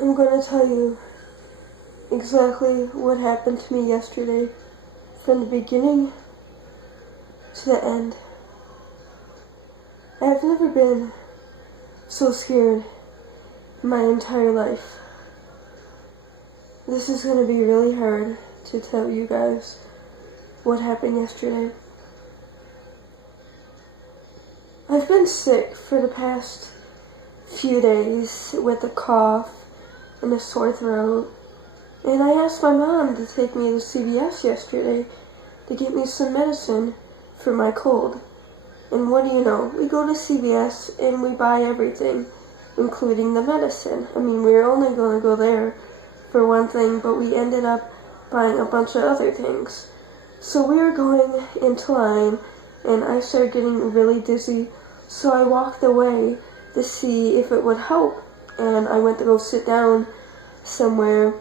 I'm going to tell you exactly what happened to me yesterday, from the beginning to the end. I've never been so scared in my entire life. This is going to be really hard to tell you guys what happened yesterday. I've been sick for the past few days with a cough and a sore throat, and I asked my mom to take me to CVS yesterday to get me some medicine for my cold. And what do you know? We go to CVS and we buy everything, including the medicine. I mean, we were only going to go there for one thing, but we ended up buying a bunch of other things. So we were going into line, and I started getting really dizzy, so I walked away to see if it would help. And I went to go sit down somewhere,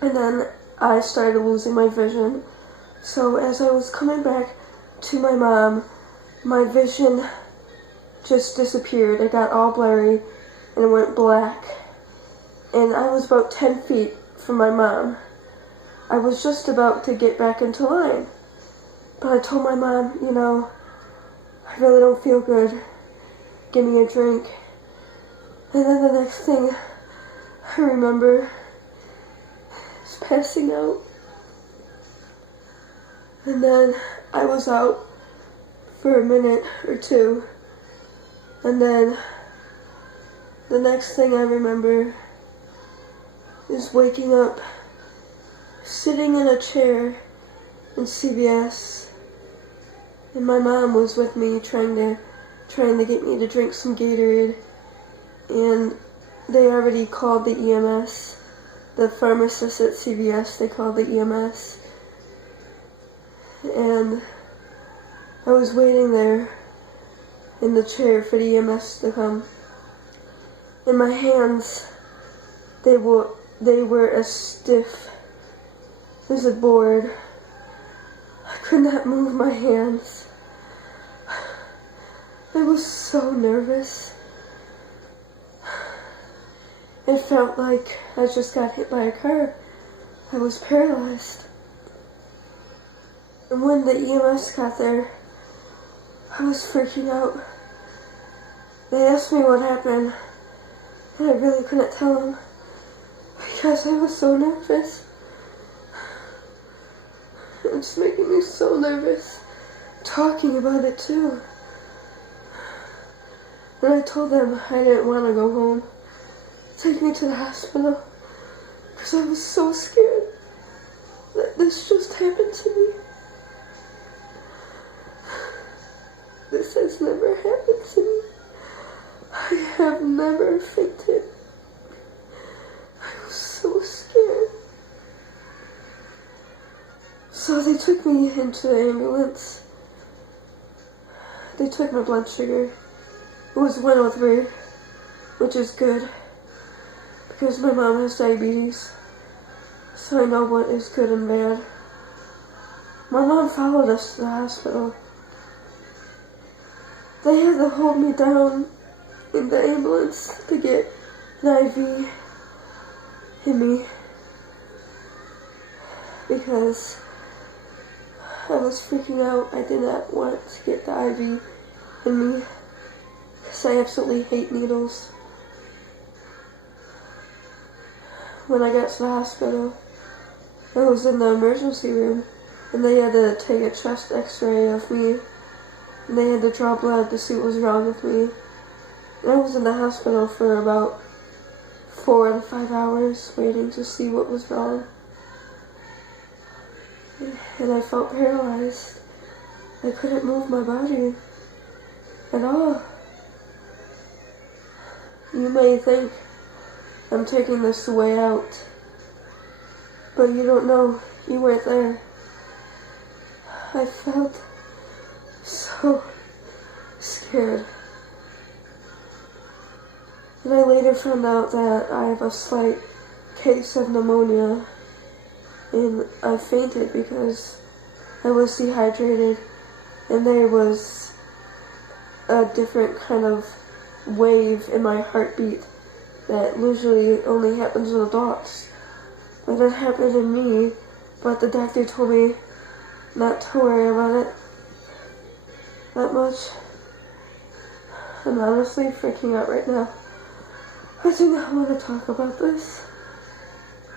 and then I started losing my vision. So as I was coming back to my mom, my vision just disappeared. It got all blurry and it went black. And I was about 10 feet from my mom. I was just about to get back into line. But I told my mom, I really don't feel good. Give me a drink. And then the next thing I remember is passing out. And then I was out for a minute or two. And then the next thing I remember is waking up, sitting in a chair in CVS. And my mom was with me trying to get me to drink some Gatorade. And they already called the EMS. The pharmacist at CVS, they called the EMS. And I was waiting there in the chair for the EMS to come. And my hands, they were as stiff as a board. I could not move my hands. I was so nervous. It felt like I just got hit by a car. I was paralyzed. And when the EMS got there, I was freaking out. They asked me what happened, and I really couldn't tell them because I was so nervous. It's making me so nervous talking about it too. And I told them I didn't want to go home. Take me to the hospital, because I was so scared that this just happened to me. This has never happened to me. I have never fainted. I was so scared. So they took me into the ambulance. They took my blood sugar. It was 103, which is good, because my mom has diabetes, so I know what is good and bad. My mom followed us to the hospital. They had to hold me down in the ambulance to get an IV in me, because I was freaking out. I did not want to get the IV in me, because I absolutely hate needles. When I got to the hospital, I was in the emergency room, and they had to take a chest x-ray of me, and they had to draw blood to see what was wrong with me. And I was in the hospital for about 4 to 5 hours waiting to see what was wrong. And I felt paralyzed. I couldn't move my body at all. You may think I'm taking this the way out, but you don't know. You weren't there. I felt so scared. And I later found out that I have a slight case of pneumonia, and I fainted because I was dehydrated, and there was a different kind of wave in my heartbeat that usually only happens in adults. But it happened in me, but the doctor told me not to worry about it that much. I'm honestly freaking out right now. I do not want to talk about this,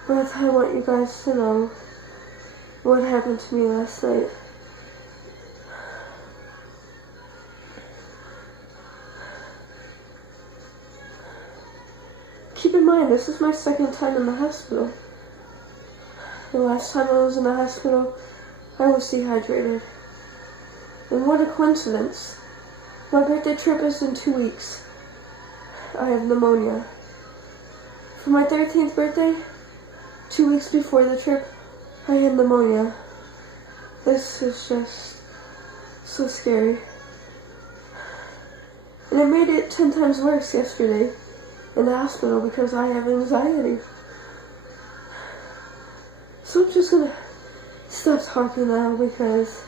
but I want you guys to know what happened to me last night. Keep in mind, this is my second time in the hospital. The last time I was in the hospital, I was dehydrated. And what a coincidence. My birthday trip is in 2 weeks. I have pneumonia. For my 13th birthday, 2 weeks before the trip, I had pneumonia. This is just so scary. And it made it 10 times worse yesterday in the hospital because I have anxiety. So I'm just gonna stop talking now because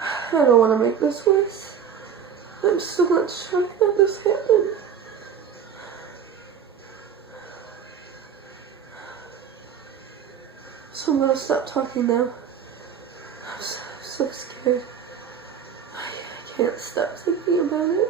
I don't want to make this worse. I'm so much shocked that this happened. So I'm gonna stop talking now. I'm so scared. I can't stop thinking about it.